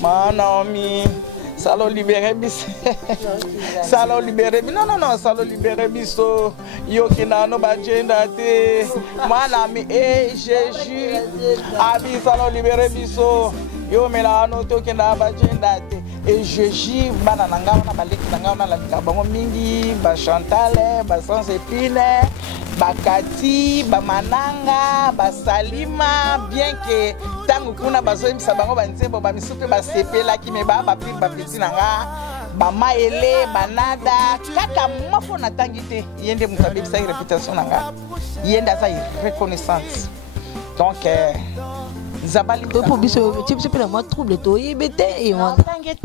Manami, salo libéré bis. Salo libéré bis. Non, salo libéré biso. Yo kinano bajenda te. Manami, Jésus. Abi salo libéré biso. Yo melano to kinana bajenda te. Et Jésus, banananga on a baliki nanga on a la bango mingi, ba Chantal, ba sans épine, ba Kati, ba Mananga, ba Salima, bien que tangu kuna bazo imisa bango banzembo ba misupe ba sepela ki me ba pli ba petit nanga, ba maele, ba nada, kaka mafo na tangite, yende mutabe sa réputation nanga. Yenda sa reconnaissance. Donc Zabali pour biso tu peux la moi trouble to ibete et on tangete.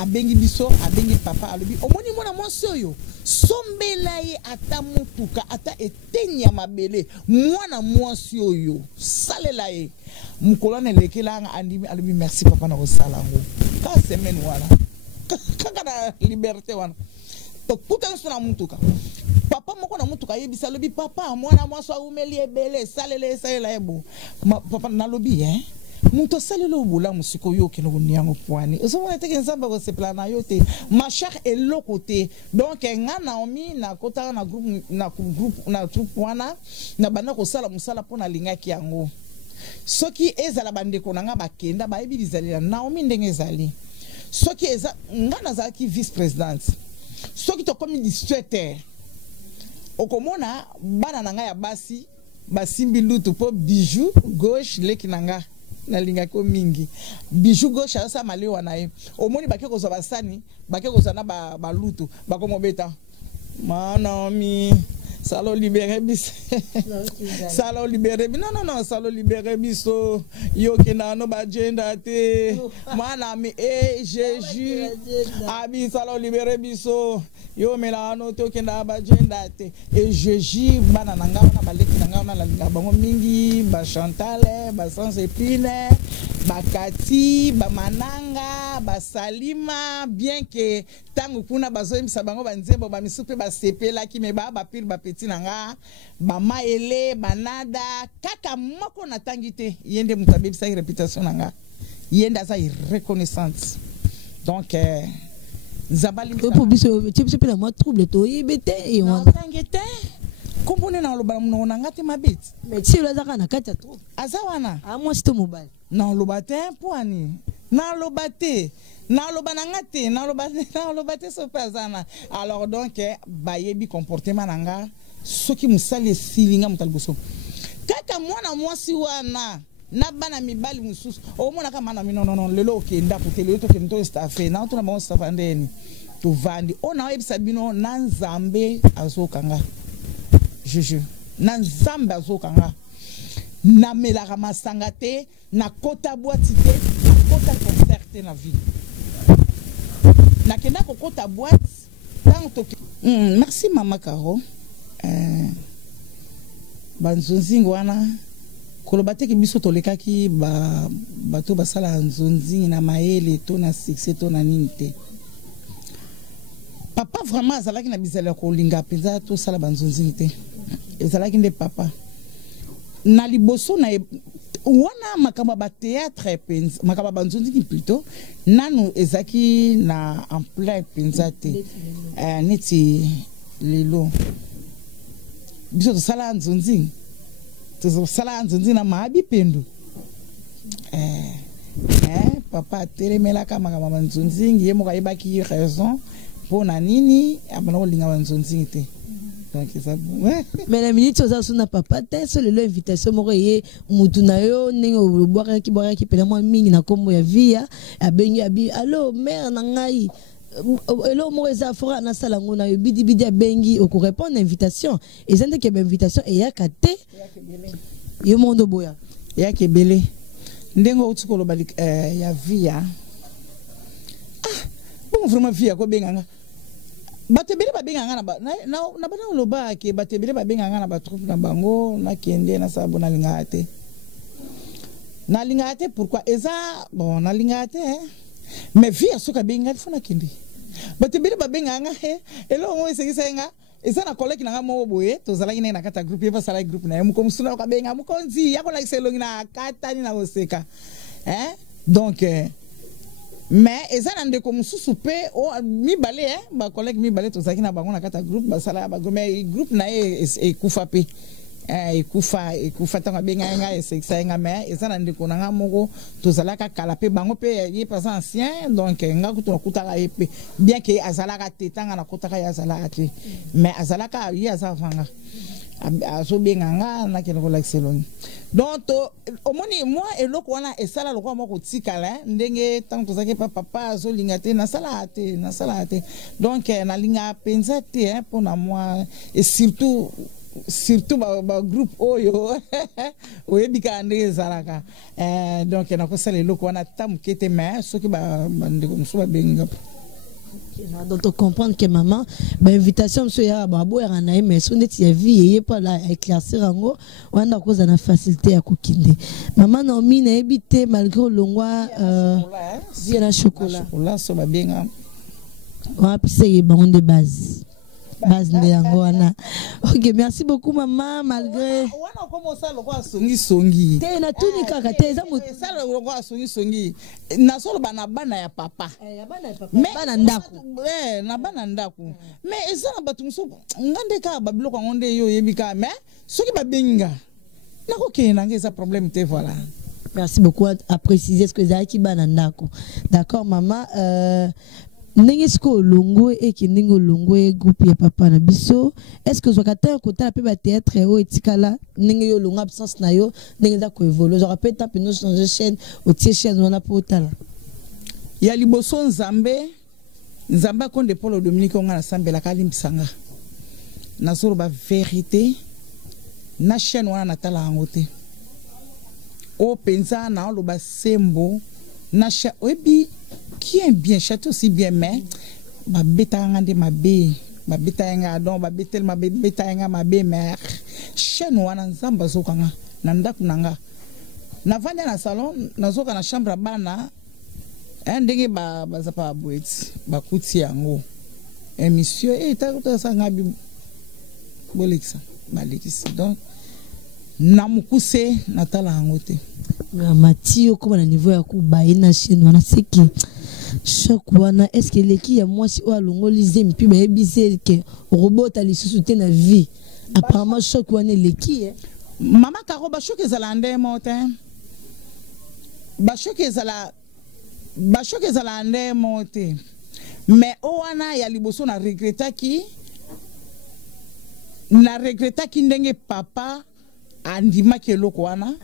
Abengi biso, abengi papa, alobi. Omoni mwana mwasi oyo. Sombela ye ata mutuka, ata etenya mabele. Mwana mwasi oyo. Salela ye. Mukolane lekela nga andimi, alobi merci papa na osalango. Ka semaine wana. Kaka na liberté wana. Kuta nsona mutuka. Papa moko na mutuka yebisa alobi papa mwana mwasi umeli ebele salela ebo. Papa nalobi Muto salelo bula musiko yo ke no niango poani. Oso mona teke nzamba ko se plana yo te. Ma chère est l'autre côté. Donc nga Naomi na kota na groupe na troupe wana na banda ko sala musala pona lingaki yango. Soki ezala bandeko nanga bakenda ba ebi bizalela Naomi ndenge ezali. Soki eza nga nazaki vice présidente. Soki to comme distracteur. Okomona bana nanga ya basi basimbi lutu po bijou gauche leki nanga. Na linga ko mingi bijou gauche asa malewa na ye omoni bake ko za basani bake ko za na ba lutu bako mobeta Manami salo libéré bis. Salo libéré bis. Non, salo libéré biso. Yo kinano bajenda te. Manami Jésus. Abi salo libéré biso. Yo melano to kinana bajenda te. Et Jésus banananga na baleki nanga na la bango mingi, ba Chantal, ba sans épine, ba Kati, ba Mananga, ba Salima, bien que tangu kuna bazo imisa bango banzembo ba misupe ba sepela ki me ba pile ba petit nanga ba maele ba nada kaka moko na tangite yende mutabe sa réputation nanga yenda sa reconnaissance. Donc Zabali pour biso tu peux la moi trouble to ibete et on tangite kompone na loba mno nanga te mabit mais si le zaka na kata trop azawana a moi c'est mobile na loba te poani na loba te na loba nanga te na loba te so pazana. Alors donc bayebi comportement nanga soki musali silinga mutalboso kaka mwana mwasi wana na bana mibali mususu o mona kama na non lelo okenda kutele to kento staffé na to na bon staff ndeni to vandi ona webisa bino na nzambe azokanga juju na nzambe azokanga na melaka masanga te na kota boîte te na kota concert na vie na kenda ko kota boîte tant to merci mama Caro banzonzingo wana kolobate ki biso tolekaki bato basala nzonzingi na maele to na succès to na ninte papa vraiment azalaki na bizala ko linga penza to sala banzonzingi te ezalaki nde papa na liboso na wana makamba ba théâtre penza makamba banzonzingi plutôt nanu ezaki na en plein penza te neti lelo biso to sala nzonzingi to sala nzonzingi na mabi pendo papa telemela kama makamba nzonzingi ye moka yebaki raison pona nini abana olinga nzonzingi te donc ça ouais. Mais la minute ça son papa tête sur l'invitation mo ye mutu na yo ningo boire ki pela mo mingi na kombo ya via abengi abi allo mère na ngai elo mo eza fora na sala ngona yo bidi abengi o ko répondre invitation et ça ndeke ba invitation et ya kate yo mondo boya ya kebele ndengo utukolo balik ya via bon vraiment via ko benganga batebele ba benganga na bana loba ke batebele ba benganga na ba troupe na bango na kende na sabo na lingate pourquoi eza bon na lingate mais via soka benga fona kende batebele ba benganga elo mo esekisenga eza na collègue na mo boye to zala ina na kata groupe yeba sala groupe na mu comme suna ka benga mu konzi yako la kiselongi na kata ni na oseka donc mais eza na ndeko mususu pe o mi balé ba collègue mi balé to zaki na bango na kata groupe ba sala ba groupe na ekufa pe ekufa tanga benga nga esekisa nga mais eza na ndeko na nga moko to zala ka kala pe bango pe ye pas ancien donc nga kutu na kutaka epe bien que azala ka tetanga na kutaka ya azala ate mais azala ka ye azavanga azo benga nga na ke ko l'excelon donc omoni moi eloko wana esala lokwa moko tikala ndenge tant to zaki papa azo lingate na sala ate donc na linga penza te pour na moi et surtout ba groupe oyo oyebika ndenge ezalaka donc na kosala eloko wana tamukete mais soki bandeko mosusu babenga donc on comprendre que maman ba invitation monsieur ya ba boya na mais so ndeti ya vie yé pas là éclaircir ngo wanda cause na facilité ya kokinde maman na mine ebité malgré longwa bien na chocolat so ba benga wa pise ba on de base de yango wana. OK, merci beaucoup maman malgré wana komo ça lokwa songi te na tuni kaka te za mo ça lokwa songi na solo bana ya papa bana ndako na bana ndako mais eza na batu muso ngande ka ba biloko ngonde yo yebika mais soki ba benga na ko ke na ngeza problème te voilà. Merci beaucoup à préciser ce que Zaki bana ndako. D'accord maman Nengesko longo et qui ningo longo et groupe ya papa na biso. Est-ce que zokata ko ta pe ba théâtre o etikala nenge yo longo absence na yo nenge da ko évoluer. Je rappelle taper nous changer chaîne au tie chaîne on a pour tala. Ya liboso nzambe konde Paul Dominique on na sambela kalimbisanga. Na soro ba vérité na chaîne wana na tala ngote. O penza na lo ba sembo na cha obi qui est bien château si bien mais ma beta ngande ma beta nga don ba betel ma beta nga ma be mère chaîne wana nzamba zokanga na ndaku nanga na vanda na salon na zoka na chambre bana ndenge ba zapa boet ba kuti yango émission ta sanga bi boliksa malikisi donc na mukuse na tala ngote Mathieu comme na niveau ya kubaye na chaîne wana seki chaque wana est-ce que les qui a moi si o alongo lizemi puis ba ebise que robot ali sous na vie apparemment chaque wana les qui maman Karo ba choke zalande motin ba choke zalande motin mais o wana ya liboso na regretta ki ndenge papa andima ke loko wana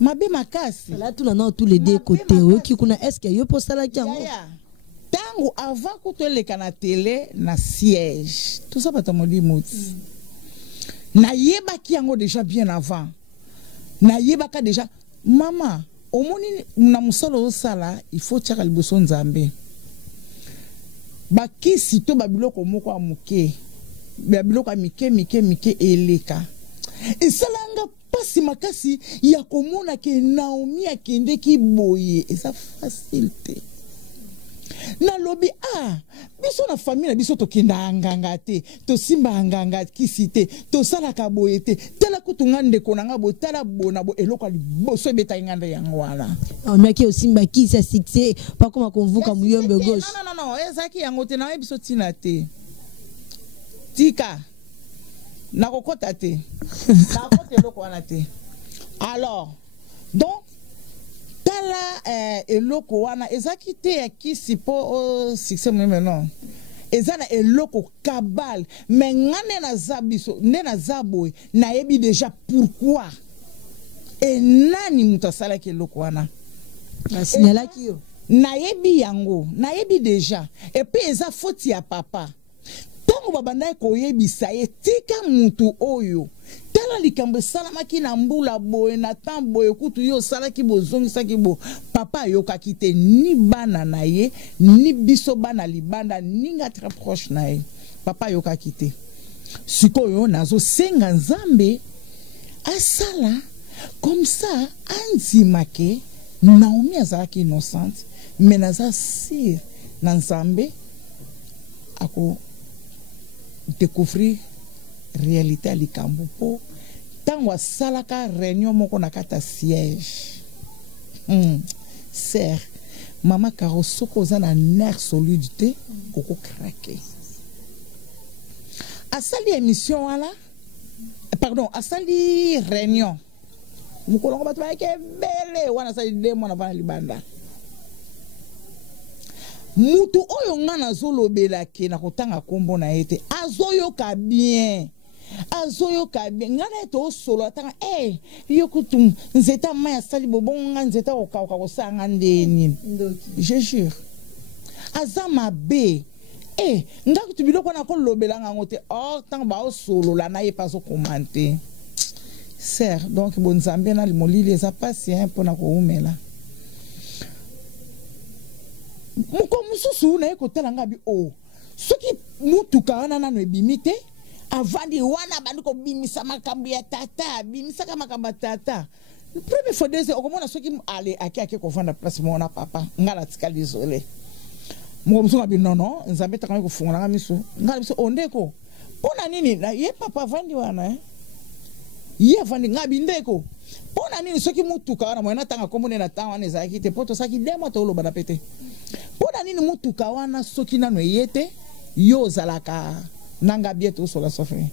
mabe makasi là tout là tous les deux côtés qui kuna est-ce que yo posala kiango tango avant que tu le na télé na siège tout ça pas tamoli moti na yeba kiango déjà bien avant na yeba ka déjà maman omoni na musolo sala il faut tiaka liboso nzambe bakisi to babiloko moko amuke babiloko mike eleka esalanga pasi makasi ya komona ke Naomi akende ki boye eza facile te na lobi biso na famille na biso tokenda nganga te to simba nganga kisi te to sala ka boye te tala kutunga ndeko nanga bo tala bona bo eloko liboso ebeta nganda yango wana on a ki osimba kisi succès pas comme konvuka muyombe gauche non ezaki yango te na biso tina te tika na kokota te na kote eloko wana te alors donc tala eloko wana ezaki te ya kisi po succès même non ezana eloko kabal mais ngane na zabiso ne na zaboy na yebi déjà pourquoi et nani mutasala ke eloko wana na signala ki yo na yebi yango na yebi déjà et puis eza faute ya papa tango babanda ko yebisa ye tika mutu oyo tala likambo salamaki na mbula boye na tambo ekutu yo salaki bozongisaki bo papa yokaki te ni bana na ye ni biso bana libanda ninga très proche na ye papa yokaki te sikoyo nazo senga nzambe asala comme ça anzimake Naomi azalaki innocente mais naza sir na nzambe ako découvrir réalité à likambo po tango salaka réunion moko na kata siège sœur mama Caro soko za na nerf solidité koko craquer asali émission wala pardon asali réunion mukolongo batu ba ke bele wana sali demo na bana libanda mutu oyo ngana zolobela ke na kotanga kombo na ete azoyoka bien ngana to solo atanga yo kutum nzeta maya sali bobonga nzeta okauka kosanga ndeni je jure azama be ngakutu biloko na kolobela ngango te tanga ba solo la na ye pas commenter sœur donc bon nzambe na limolili eza patient pona ko umela muko mususu na ekotala ngabi soki mutuka wana nano ebimite avandi wana bandiko bimisa makambo ya tata bimisaka makambo ya tata premier fois deux okomona soki ale ake kovanda place mona papa ngala tikali isolé muko mususu ngabi non nzambe takanga kofunga nga miso ngala biso ondeko pona nini na ye papa avandi wana ye avandi ngabi ndeko pona nini soki mutuka wana mwana tanga komone na tanga wana ezaki te poto saki demo to loba na pete pona nini mutuka wana soki nano yete yo zalaka nanga bieto sola sofre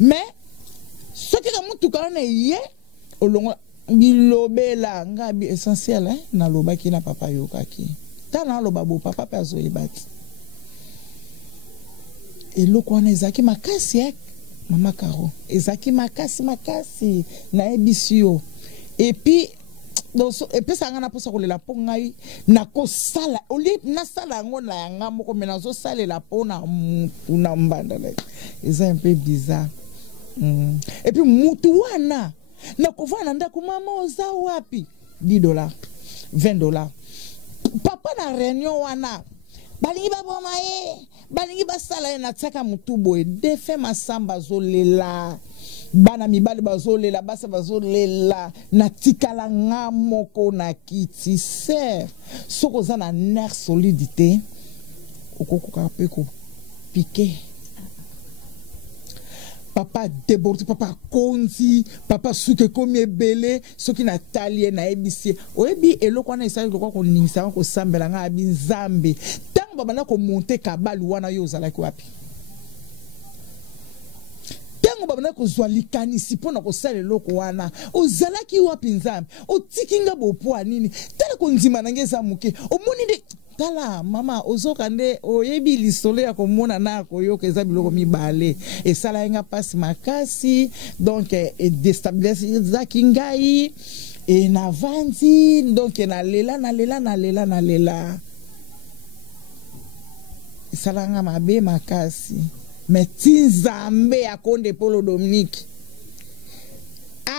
mais soki ka mutuka wana ye olongo bilobela ngabi essentiel na lobaki na papa yokaki tana loba bo papa pe azoyebati eloko wana ezaki makasi Mama Caro, ezaki makasi na ebisio. Et puis ça ngana posa kolela po ngai na ko sala oli na sala ngona yanga moko menazo sala la po na mbanda like. C'est un peu bizarre. Et puis mutu wana na kovana ndako mama oza wapi $10 $20. Papa na réunion wana balingi baboma balingi basala na tsaka mutu boye defe masamba zolela bana mibali bazolela basa bazolela na tikala nga moko na kiti ser soko za na nerf solidité okokoka pe ko piqué papa déborde papa konzi papa suke komi ebele soki na talie na ebisi oyebi eloko na isali lokwa ko ningisa ko sambela nga abi nzambe tango babana ko monter kabali wana yo zala ki wapi tango babana ko zwa likanisi pona ko sala eloko wana ozala ki wapi nzambe otikinga bopo nini tala ko nzima na ngeza muke omoni de tala mama ozoka nde oyebi lisolo ya komona na koyoka eza biloko mibale esala yenga pasi makasi donc déstabiliser ngai et na vandi donc na lela esala nga mabe makasi mais tinzambe akonde polo Dominique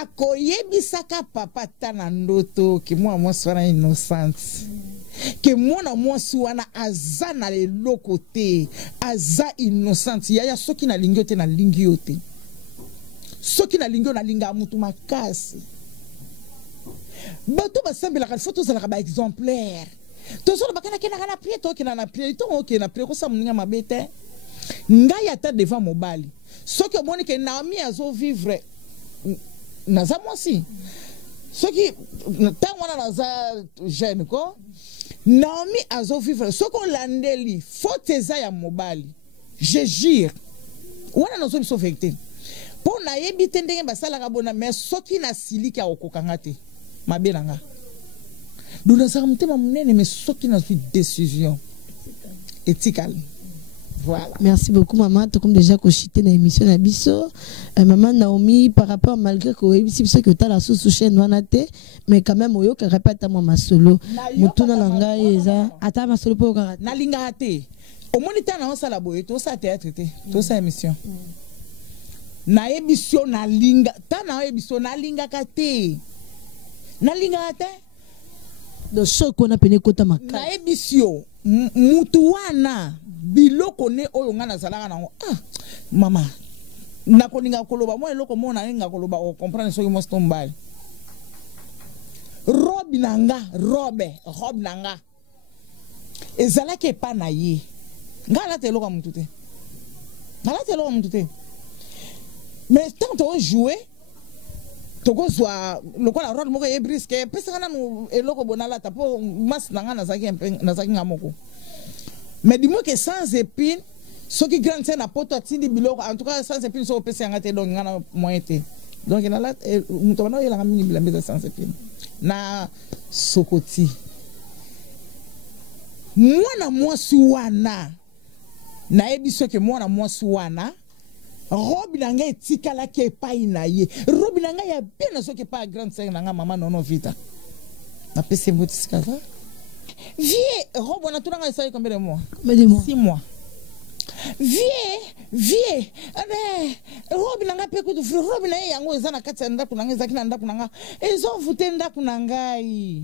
akoyebisaka papa tana ndoto ki mwa swana innocente que mwana mwasi wana aza na leloko te aza innocente yaya soki na lingi te na lingi yo te soki na lingi na linga mutu makasi bato basambelaka foto zalaka ba exemplaire tozola bakana kena kana prier to kena na prier to ok na prier ko sa muninga mabete ngai ata devant mobali soki omoni ke Naomi azo vivre naza mwasi soki tango wana naza jeune ko Naomi azo vivre soko landeli faute eza ya mobali je jure wana nazo biso vérité po na yebi te ndenge basalaka bona mais soki na siliki akokanga te mabe nanga dona za mutema munene mais soki na décision éthique Voilà. Merci beaucoup, maman. Tu as déjà cochité dans l'émission Nabiso. Maman Naomi, par rapport, malgré que tu as la sous-chaîne, mais quand même, tu as répété à moi solo. Mutuna langa eza. Ata ma solo pour karate. Na linga te. Au moins, tu as un la boye. Tu as théâtre. Tu as émission. Na émission na linga. Tu as émission na linga kate. Na linga kate. De ce qu'on a peine kota maka. Na émission. Mutuana. Biloko ne oyo nga nazalaka nango mama nakolinga koloba moi eloko mona nga koloba o comprendre soki mo stombal robe nanga ezalaki epa na ye nga alata eloko mutu te mais tant to jouer tokozwa lokola robe moko ye brisque pesaka nanu eloko bonalata po mas nanga nazaki nga moko. Mais dis-moi que sans épines, ceux qui grandissent na poto atindi biloko, en tout cas sans épines, so pesi angate donc ngana moyete. Donc il y a là, mutomano il a mis bilambeza sans épines. Na sokoti. Moi suwana. Na ebiso ke moi suwana. Robi nanga etikala ke pa inaye. Robi nanga ya bien so ke pa grande sœur nanga maman nono vita. Na pesi mbotisika ça. Vieux, robe, on a tout le temps combien de mois? 6 mois. Vieux, robe nanga pe kutu fri, robe na yango ezana kati ya ndaku nanga ezaki na ndaku nanga. Ezo vute ndaku nangai.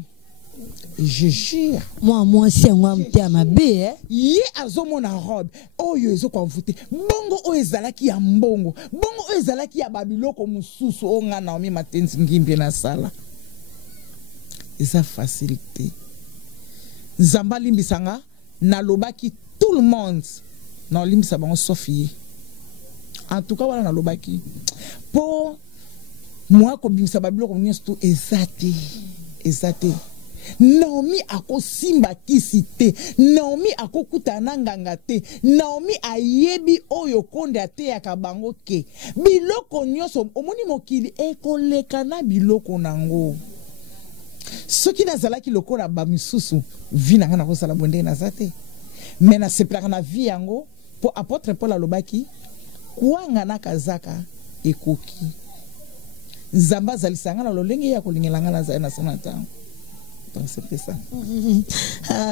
Je jure. Moi si moi mtia mabe Ye azomona robe. Oyo ezo kwa vute. Bongo o ezalaki ya mbongo. Bongo o ezalaki ya babiloko mususu o nga Naomi matenzi ngimbe na sala. Eza facilité. Zamba limbisanga na lobaki tout le monde na limbisa bango Sophie. En tout cas wala na lobaki pour moi ko bimisa babilo ko nyesto ezate Naomi ako simba kisite Naomi ako kutana nganga te Naomi ayebi oyo konde ate ya kabango ke biloko nyoso omoni mokili ekoleka na biloko nango. Ce qui n'a pas le la bamisusu vina ngana ko sala bonde na zate mais na sepla na vie yango pour apôtre Paul alobaki kuanga na kazaka ekoki zamba zalisanga na lolenge ya kolingelanga na za na sanata. Donc c'est ça.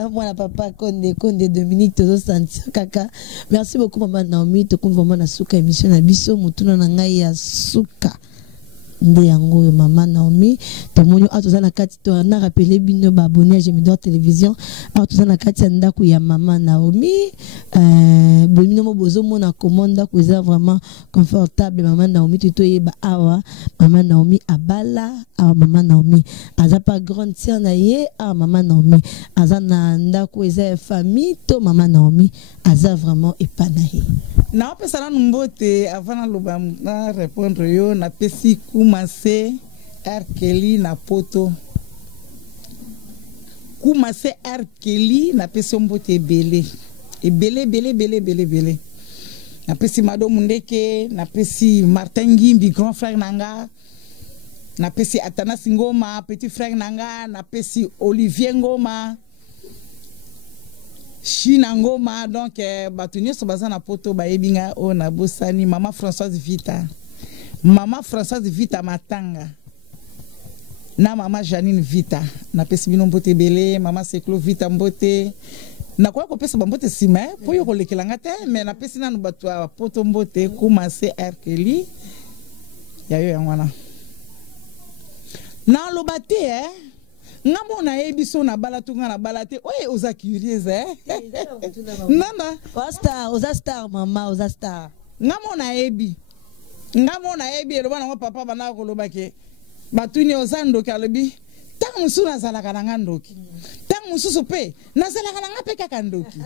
Moi papa Konde Dominique tozo sentir kaka. Merci beaucoup maman Naomi to vraiment na suka émission na biso mutuna na ngai ya suka. Nde yango maman Naomi to monyo atozana kati to na rappeler bino ba abonné à Gemidor télévision atozana kati ndaku ya maman Naomi bonino mo bozo mona commande ko eza vraiment confortable maman Naomi to yeba awa maman Naomi abala awa maman Naomi aza pas grande sœur na ye awa maman Naomi aza na ndaku eza famille to maman Naomi aza vraiment epanaye. Na pesa na mbote avant loba na répondre yo na pesi kumase Arkeli na poto kumase Arkeli na pesi mbote belé na pesi Mado Mundeke na pesi Martin Ngimbi grand frère nanga na pesi Atanas Ngoma petit frère nanga na pesi Olivier Ngoma China Ngoma donc batunyo so bazana poto ba ebinga o na bosani maman Françoise Vita Matanga na maman Janine Vita na pesi bino mbote belé maman Seklo Vita mbote na kwa ko pesa mbote sima po yo ko lekelanga te mais na pesi nanu batu poto mbote kumase Arkeli ya yo ngwana na lobate ngamo na ebiso na balatu nga na balate oye oza curieuse nana oza star mama oza star ngamo na ebi eloba na papa bana ko lobake batuni oza ndoki alobi tangu musu nazalaka na ndoki tangu musu pe nazalaka na ngape kaka ndoki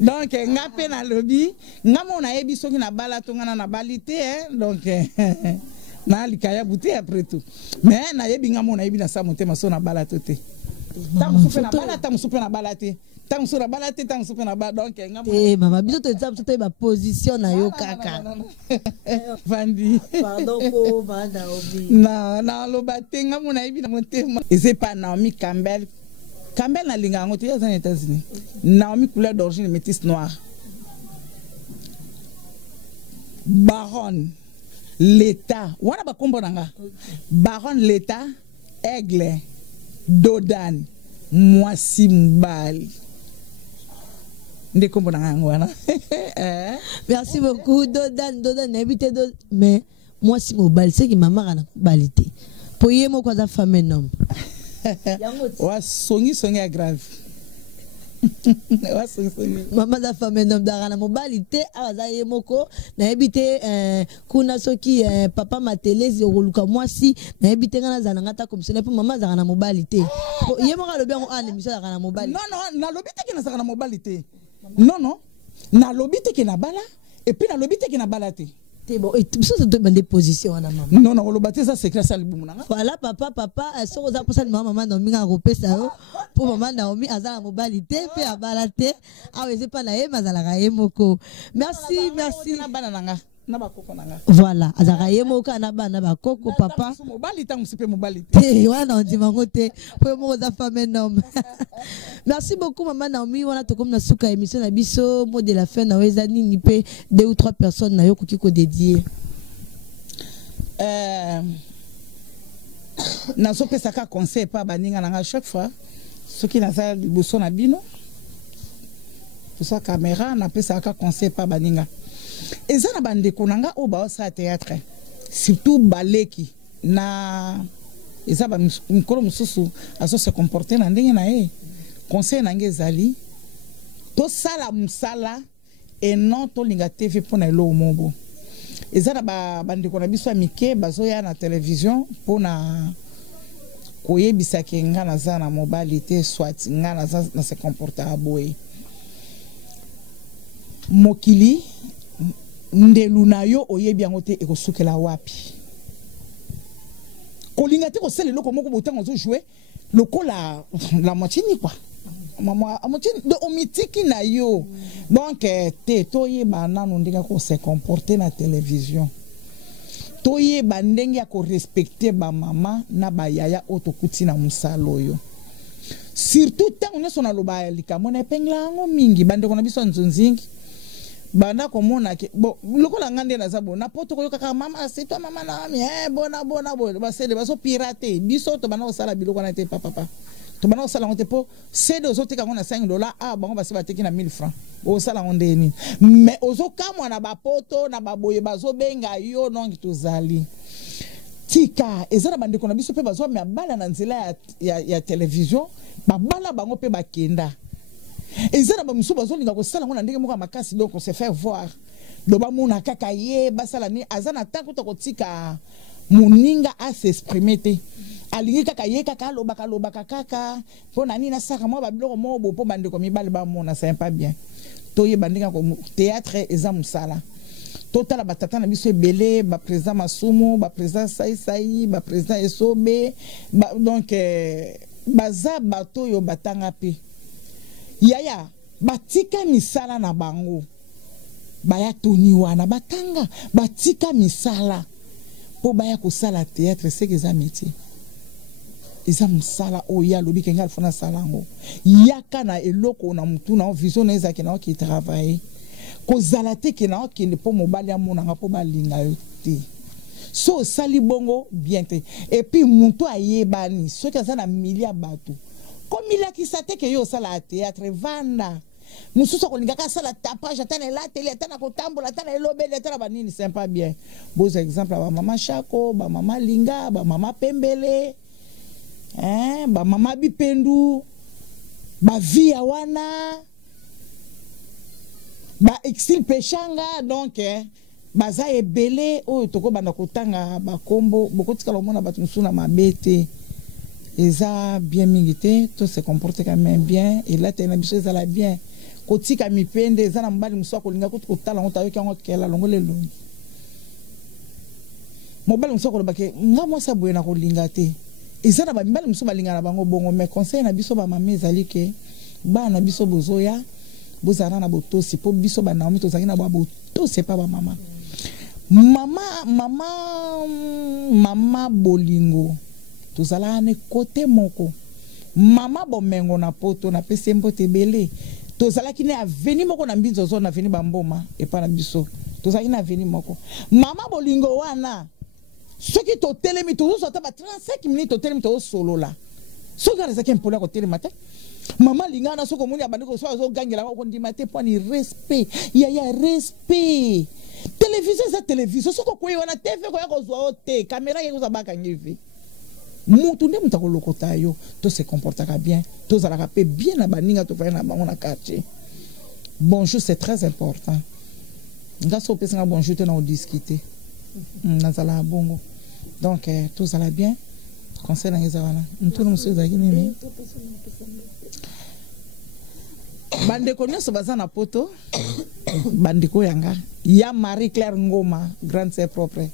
donc ngape na lobi ngamo na ebi soki na balatu nga na balite donc na likaya bouté après tout mais na yebi ngamo na yebi na sa motema so na balate te tangu soupe na balate tangu soupe na balate tangu soupe na balate tangu soupe na balate donc ngamo mama biso to te ba position na yo kaka vandi pardon ko banda obi na lo baté ngamo na yebi na motema et c'est pas Naomi Campbell na linga ngoto ya aux États-Unis Naomi couleur d'origine métisse noire Baron l'État wana bakombo nanga Baron l'État Aigle Dodan Mwasi Mbali nde kombo nanga wana. Merci beaucoup Dodan habité mais Mwasi Mbali c'est que maman ana balité poye mo kwa za femme nom wa songi grave. Maman da femme nom d'arana mobilité aza yemoko na habité kuna soki papa matelezi oluka mwasi na habité ngana za ngata comme ce n'est pas maman za na mobilité yemoka lobi ngo ane misala na mobilité non na lobité ki na za na mobilité non na lobité ki na bala et puis na lobité ki na bala te. Bon, et tout ça c'est des positions à maman. Non, le bâtiment ça c'est ça le boumuna. Voilà papa, ça on a pour ça maman Naomi a repé ça pour maman Naomi a la mobilité fait à balater. Ah oui, c'est pas la mazala moko. Merci. Voilà, azaraye moka na bana ba koko papa. Mobilité on peut mobilité. Wana on dit mangote pour mo za femme nom. Merci beaucoup maman Naomi, wana to comme na suka émission na biso mot de la fin na weza nini pe 2 ou 3 personnes na yo ko kiko dédié. Na so pesa ka conseil pa baninga na chaque fois ce qui na ça liboso na bino. Pour ça caméra na pesa ka conseil pa baninga. Et ça na bande konanga o ba sa théâtre surtout baleki na et ça ba mkolo mususu aso se comporter na ndenge na conseil na ngezali to sala musala et non to linga TV pona elo mobo et ça na bande kona biso mike bazo ya na télévision pona koyebisa ke ngana za na mobilité soit ngana za na se comporter aboye mokili ndeluna yo oyebi yango te ekosukela wapi kolinga te kosele loko moko botango zo jouer lokola la moitié ni quoi maman a moitié de omitiki na yo donc te toyeba nanu ndenge ko se comporter na télévision toyeba ndenge ya ko respecter ba mama na ba yaya otokuti na musalo yo surtout tango ne sona loba likamo na pengla ngo mingi bande kona biso nzonzingi banda komona ke bon lokola ngande na zabo na poto ko kaka mama c'est toi maman na mi bona ba sele ba so pirater biso to bana osala biloko na te papa to bana osala ngote po c'est de zote ka ngona $5 ah bango ba se ba teki na 1000 francs osala ngonde ni mais ozo kamwa na ba poto na ba boye bazo benga yo non tozali tika ezana bande kona biso pe bazo me bala na nzela ya télévision ba bala bango pe bakenda. Et ça, nous sommes besoin de ça. On a dit que moi, ma casse donc on se fait voir. Doba mona kakaye basalani azana tanko to kotika muninga a s'exprimer te. Alingi kakaye kaka loba kaka pona nini na saka mo ba biloko mo bo po bande ko mibale ba mona c'est pas bien. Toye bandinga ko théâtre ezam sala. Total batata na biso belé ba président Masumu, ba président Sai, ba président Esobe, donc baza bato yo batanga pe. Yaya batika misala na bango baya toni wana batanga batika misala po baya kosala théâtre c'est que ça métier eza musala oya lobi kenga fona salango yaka na eloko na mutu na vision na ezaki na ki travailler kozala te ke na ki ne po mobali amona nga po balinga yo te so sali bongo bien te et puis mutu ayebani so ka na milia bato comme il a qui s'attend que yo sala théâtre vanda mususu ko linga ka sala tapage atana la télé atana ko tambola atana elobele atana banini c'est pas bien beaux exemples ba maman Chako ba maman Linga ba maman Pembele ba maman Bipendu ba via wana ba exil pechanga donc baza ebele o toko banda kotanga ba kombo bokotika lo mona batu musuna mabete. Eza bien mingité, tout se comporte quand même bien, et là, tu as une la bien. Koti kami pende, eza na mbali muswa kolinga kutu kutala ngota yoki ango kela longole longi. Mobali muswa kolobake, nga mwasa bwe na kolinga te. Eza na mbali muswa balinga na bango bongo, mais conseil na biso ba mame ezali ke, ba na biso bozoya, bozana na botosi, po biso ba naomi tozaki na ba botosi pa ba mama. Mama bolingo. Tozala ne côté moko mama bomengo na poto na pese mbote belé tozala ki ne aveni moko na mbinzo zo na veni bamboma et pas na biso tozaki na veni moko mama bolingo wana soki totelemi tozosota ba 35 minutes totelemi tozosolola soki azaki mpolo ya kotelema te mama lingana soko moni abandi ko so azogangela ko ndima te point ni respect ya respect télévision za télévision soko ko yona TV ko ya ko zwa te caméra ye ko zabaka ngivi mutu nde mutako lokota yo to se comportaka bien to zalaka pe bien na baninga to fa na bango na quartier bonjour c'est très important ngaso pesa bonjour te na o discuter na zala bongo donc tout ça la bien conseil na ngezawana mutunu musoza kinini bandeko nyonso baza na poto bandeko yanga ya Marie Claire Ngoma grande sœur propre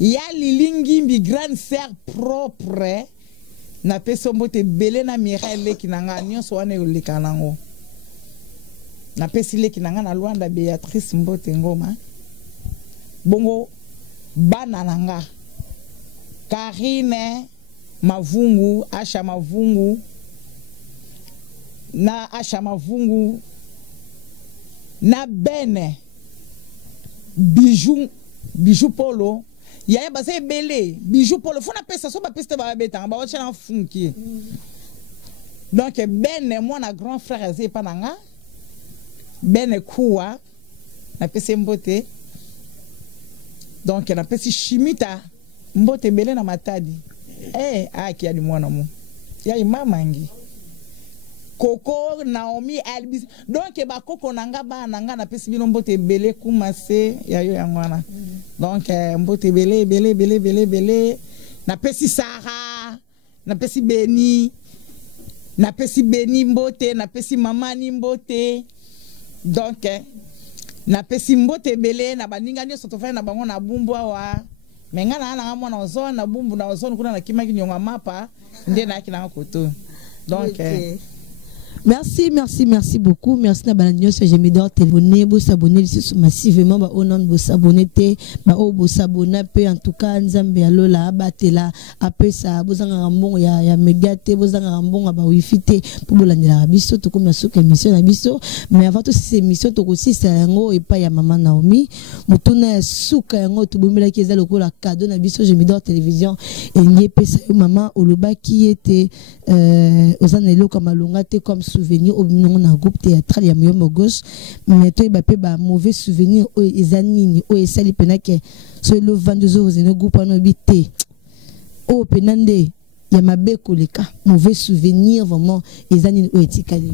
ya Lilingimbi grande sœur propre na peso mbote belé na Mireille leki nanga nyonso wana yoleka nango na pesi leki nanga na Luanda Béatrice Mbote Ngoma bongo bana nanga Karine Mavungu Asha Mavungu na Asha Mavungu na Bene Bijou Polo yaya base belé Bijou Polo fona pesa so ba peste ba beta ba wacha na funki donc Bene moi na grand frère azé pananga Bene kuwa na pese mbote donc na pesi chimita mbote belé na matadi aki ya di mwana mu ya imamangi Coco Naomi Albis donc ba Coco nanga ba nanga na pesi bino mbote belé kumase ya yo yangwana donc mbote belé na pesi Sarah na pesi Beni mbote na pesi mamani mbote donc na pesi mbote belé na baninga nyonso to fa na bango na bumbu awa menga na mwana ozona na bumbu na ozona kuna na kimaki nyonga mapa nde na kina koto donc Merci beaucoup. Merci na balanyo sur Gemidor téléphone, vous s'abonner massivement ba onon vous s'abonner te ba o vous s'abonner peu en tout cas nzambe alola abatela apesa bozanga mbongo ya megate bozanga mbongo ba wifi te pour bolandela biso to comme suka émission na biso mais avant tout cette émission to aussi ça yango et pas ya maman Naomi mutuna suka yango to bomela ki ezalo ko la cadeau na biso Gemidor télévision et nie pesa maman oloba qui était ozanelo comme alonga te comme souvenir au na groupe théâtral ya Muyombo Gauche mais toi ba pe ba mauvais souvenir o ezanini o esali penake so le 22 heures no groupe no bité o penande ya mabe koleka mauvais souvenir vraiment ezanini o etikali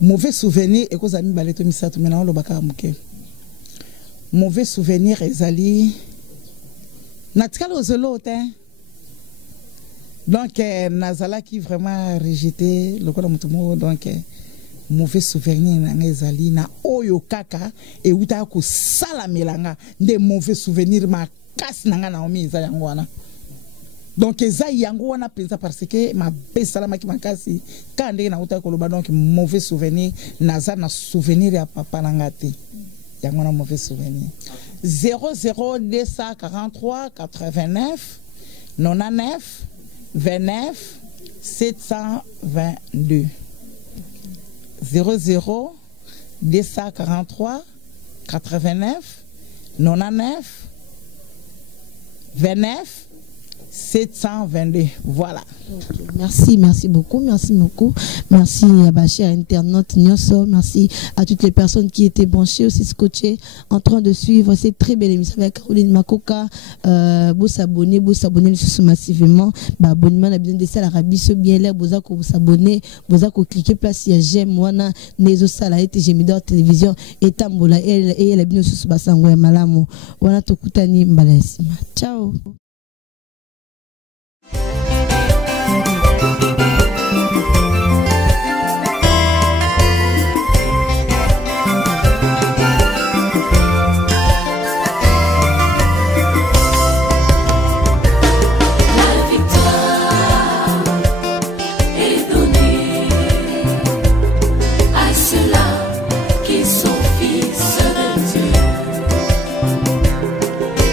mauvais souvenir e koza mi baleto misato mena lo baka muke mauvais souvenir ezali natikalo ozolote donc nazala qui vraiment rejeté le quoi mutumo donc mauvais souvenir na ngezali na oyo kaka e uta ko sala melanga nde mauvais souvenir ma kasi nanga na omi za yango wana donc eza yango wana penza parce que ma besala maki makasi ka ndenge na uta ko loba donc mauvais souvenir naza na souvenir ya papa nanga te yango na mauvais souvenir 00243 89 99 29 722 00 243 89 99 29 722. Voilà. Okay. Merci beaucoup. Merci à ma chère internaute Nyoso. Merci à toutes les personnes qui étaient branchées aussi scotchées en train de suivre cette très belle émission avec Caroline Makoka. Vous s'abonner massivement. Abonnement, on a besoin de ça, l'Arabie, ce bien là, vous s'abonner, vous cliquer place, il y a j'aime, wana, nezo sala, et Gemidor télévision, et tambola, et elle a bien sous Bassango et Malamo. Wana tokutani mbalasima. Ciao.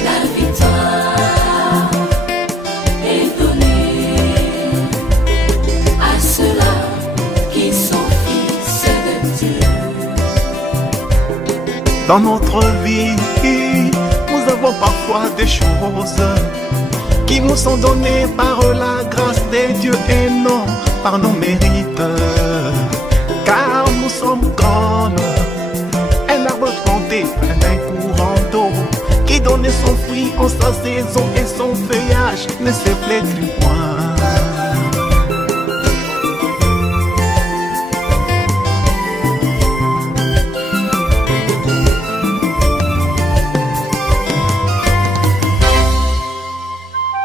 La victoire Dans notre vie, nous avons parfois des choses qui nous sont données par la grâce des dieux et non par nos mérites. Car nous sommes comme un arbre planté près d'un courant d'eau qui donne son fruit en sa saison et son feuillage ne se flétrit point.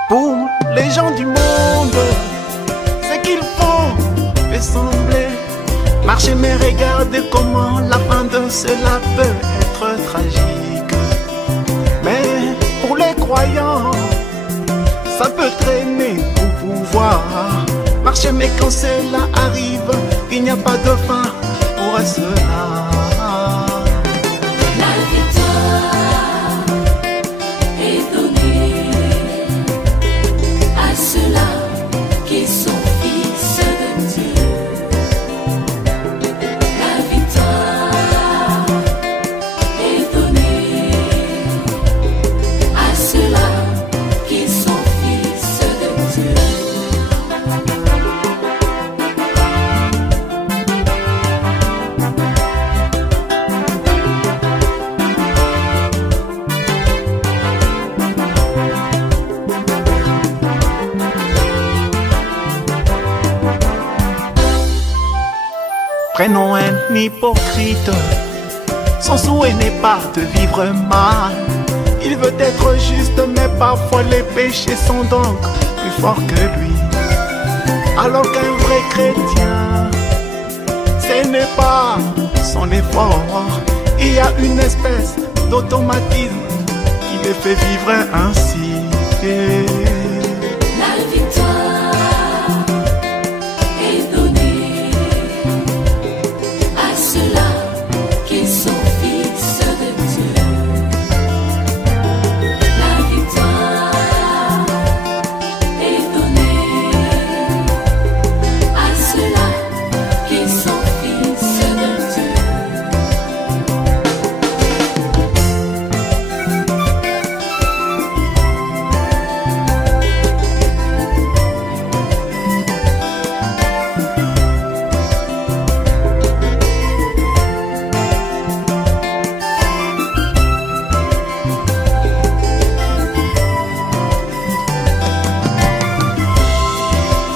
Pour les gens du monde, ce qu'ils font fait sembler marcher, mais regardez comment la fin de cela peut être tragique. Mais pour les croyants, ça peut traîner pour pouvoir marcher, mais quand cela arrive, il n'y a pas de fin pour cela. Prenons un hypocrite, son souhait n'est pas de vivre mal. Il veut être juste, mais parfois les péchés sont donc plus forts que lui. Alors qu'un vrai chrétien, ce n'est pas son effort. Il y a une espèce d'automatisme qui le fait vivre ainsi.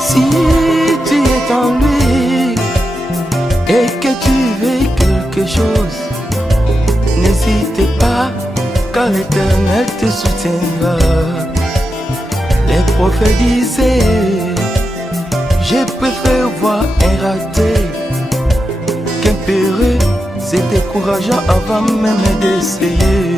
Si tu es en lui et que tu veux quelque chose, n'hésite pas, car l'Éternel te soutiendra. Les prophètes disaient, je préfère voir un raté qu'un peureux se décourageant avant même d'essayer.